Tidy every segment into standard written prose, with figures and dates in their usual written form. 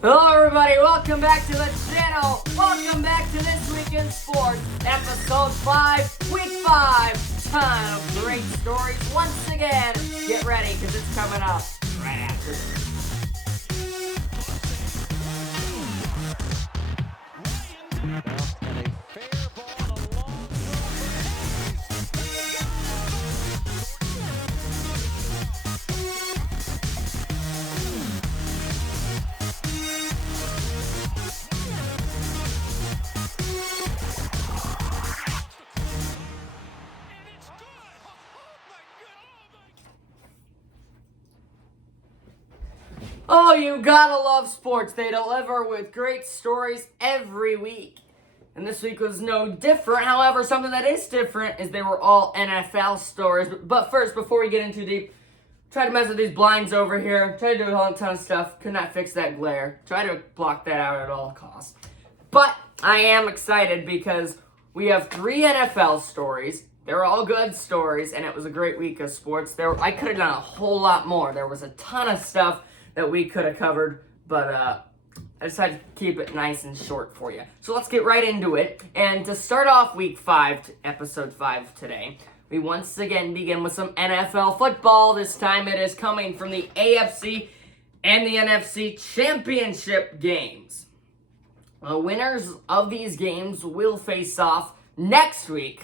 Hello everybody, welcome back to the channel. Welcome back to This Week in Sports, episode 5, week 5. Ton of great stories once again. Get ready, because it's coming up right after this. Oh, you gotta love sports. They deliver with great stories every week. And this week was no different. However, something that is different is they were all NFL stories. But first, before we get in too deep, try to mess with these blinds over here. Try to do a whole ton of stuff. Could not fix that glare. Try to block that out at all costs. But I am excited because we have 3 NFL stories. They're all good stories, and it was a great week of sports. I could have done a whole lot more. There was a ton of stuff that we could have covered, but I decided to keep it nice and short for you. So let's get right into it. And to start off week 5, episode 5 today, we once again begin with some NFL football. This time it is coming from the AFC and the NFC championship games. The winners of these games will face off next week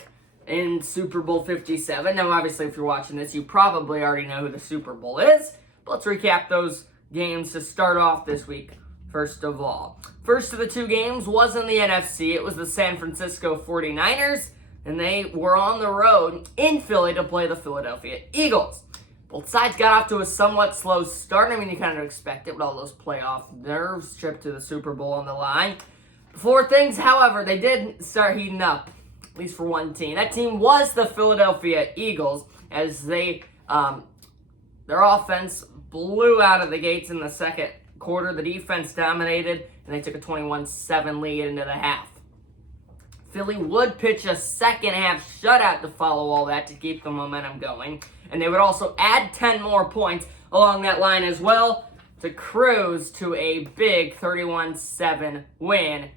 in Super Bowl 57. Now, obviously, if you're watching this, you probably already know who the Super Bowl is. But let's recap those games to start off this week. First of all, first of the 2 games was in the NFC. It was the San Francisco 49ers, and they were on the road in Philly to play the Philadelphia Eagles. Both sides got off to a somewhat slow start. I mean, you kind of expect it with all those playoff nerves, trip to the Super Bowl on the line. Before things, however, they did start heating up, at least for one team. That team was the Philadelphia Eagles, as their offense blew out of the gates in the second quarter. The defense dominated, and they took a 21-7 lead into the half. Philly would pitch a second half shutout to follow all that to keep the momentum going, and they would also add 10 more points along that line as well to cruise to a big 31-7 win,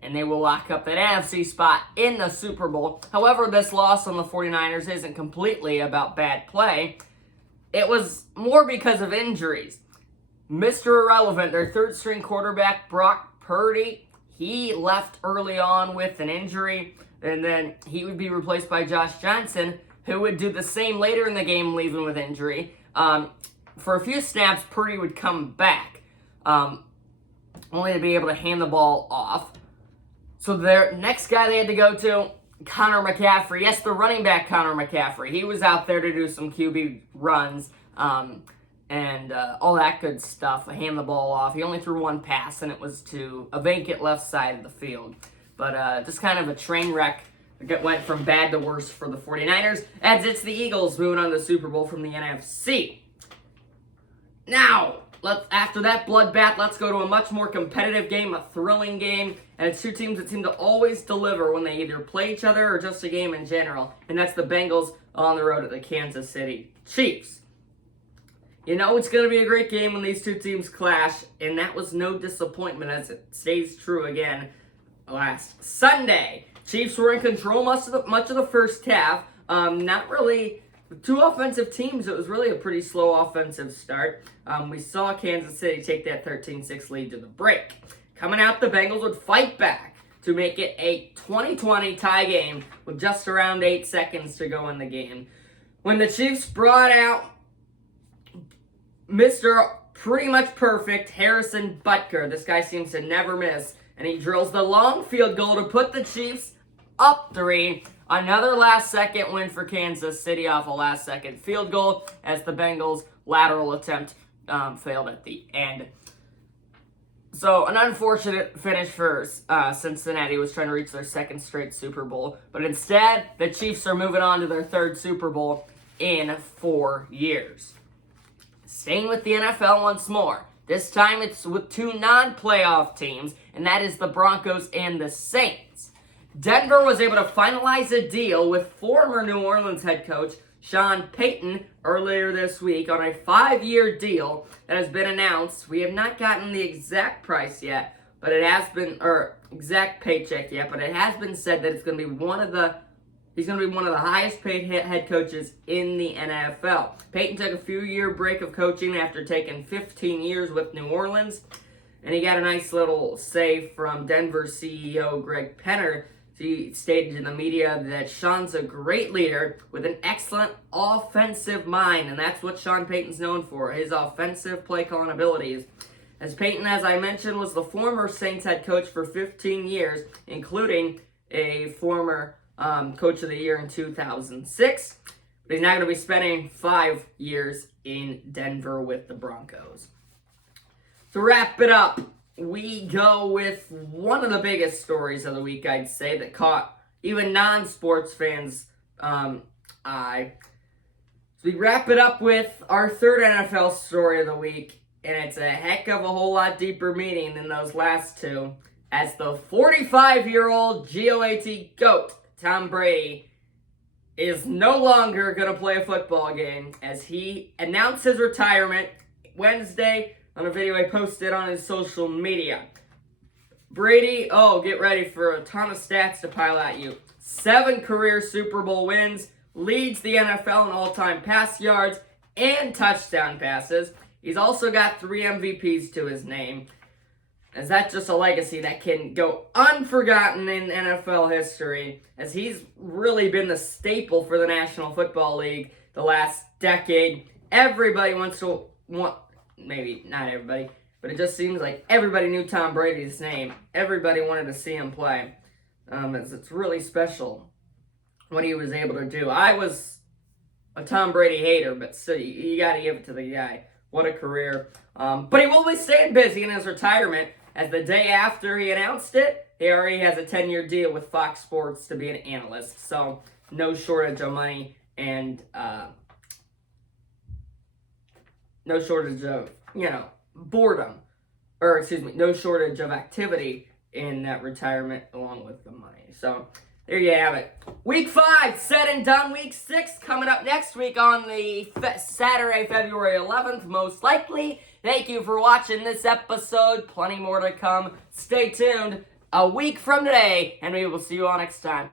and they will lock up that NFC spot in the Super Bowl. However, this loss on the 49ers isn't completely about bad play. It was more because of injuries. Mr. Irrelevant, their third-string quarterback, Brock Purdy, he left early on with an injury, and then he would be replaced by Josh Johnson, who would do the same later in the game, leaving with injury. For a few snaps, Purdy would come back, only to be able to hand the ball off. So their next guy they had to go to, Connor McCaffrey. Yes, the running back Connor McCaffrey. He was out there to do some QB runs and all that good stuff. Hand the ball off. He only threw one pass, and it was to a vacant left side of the field. But just kind of a train wreck that went from bad to worse for the 49ers, as it's the Eagles moving on to the Super Bowl from the NFC. Now, after that bloodbath, let's go to a much more competitive game, a thrilling game, and it's 2 teams that seem to always deliver when they either play each other or just a game in general, and that's the Bengals on the road at the Kansas City Chiefs. You know it's going to be a great game when these 2 teams clash, and that was no disappointment as it stays true again last Sunday. Chiefs were in control much of the first half. Not really 2 offensive teams. It was really a pretty slow offensive start. We saw Kansas City take that 13-6 lead to the break. Coming out, the Bengals would fight back to make it a 20-20 tie game with just around 8 seconds to go in the game. When the Chiefs brought out Mr. Pretty Much Perfect, Harrison Butker. This guy seems to never miss, and he drills the long field goal to put the Chiefs up 3. Another last-second win for Kansas City off a last-second field goal as the Bengals' lateral attempt failed at the end. So, an unfortunate finish for Cincinnati, was trying to reach their 2nd straight Super Bowl. But instead, the Chiefs are moving on to their 3rd Super Bowl in 4 years. Staying with the NFL once more. This time it's with 2 non-playoff teams, and that is the Broncos and the Saints. Denver was able to finalize a deal with former New Orleans head coach Sean Payton earlier this week on a 5-year deal that has been announced. We have not gotten the exact price yet, but it has been, or exact paycheck yet, but it has been said that it's going to be he's going to be one of the highest paid head coaches in the NFL. Payton took a few-year break of coaching after taking 15 years with New Orleans, and he got a nice little say from Denver CEO Greg Penner. He stated in the media that Sean's a great leader with an excellent offensive mind, and that's what Sean Payton's known for, his offensive play-calling abilities. As Payton, as I mentioned, was the former Saints head coach for 15 years, including a former Coach of the Year in 2006. But he's now going to be spending 5 years in Denver with the Broncos. To wrap it up, we go with one of the biggest stories of the week, I'd say, that caught even non-sports fans' eye. So we wrap it up with our third NFL story of the week, and it's a heck of a whole lot deeper meaning than those last two, as the 45-year-old GOAT GOAT, Tom Brady, is no longer going to play a football game, as he announced his retirement Wednesday on a video he posted on his social media. Brady, get ready for a ton of stats to pile at you. 7 career Super Bowl wins, leads the NFL in all-time pass yards and touchdown passes. He's also got 3 MVPs to his name. As that's just a legacy that can go unforgotten in NFL history, as he's really been the staple for the National Football League the last decade. Everybody maybe not everybody, but it just seems like everybody knew Tom Brady's name. Everybody wanted to see him play. As it's really special what he was able to do. I was a Tom Brady hater, but still, you got to give it to the guy. What a career. But he will be staying busy in his retirement, as the day after he announced it, he already has a 10-year deal with Fox Sports to be an analyst. So no shortage of money and no shortage of, boredom. No shortage of activity in that retirement along with the money. So there you have it. Week 5, said and done. Week 6 coming up next week on the Saturday, February 11th, most likely. Thank you for watching this episode. Plenty more to come. Stay tuned a week from today, and we will see you all next time.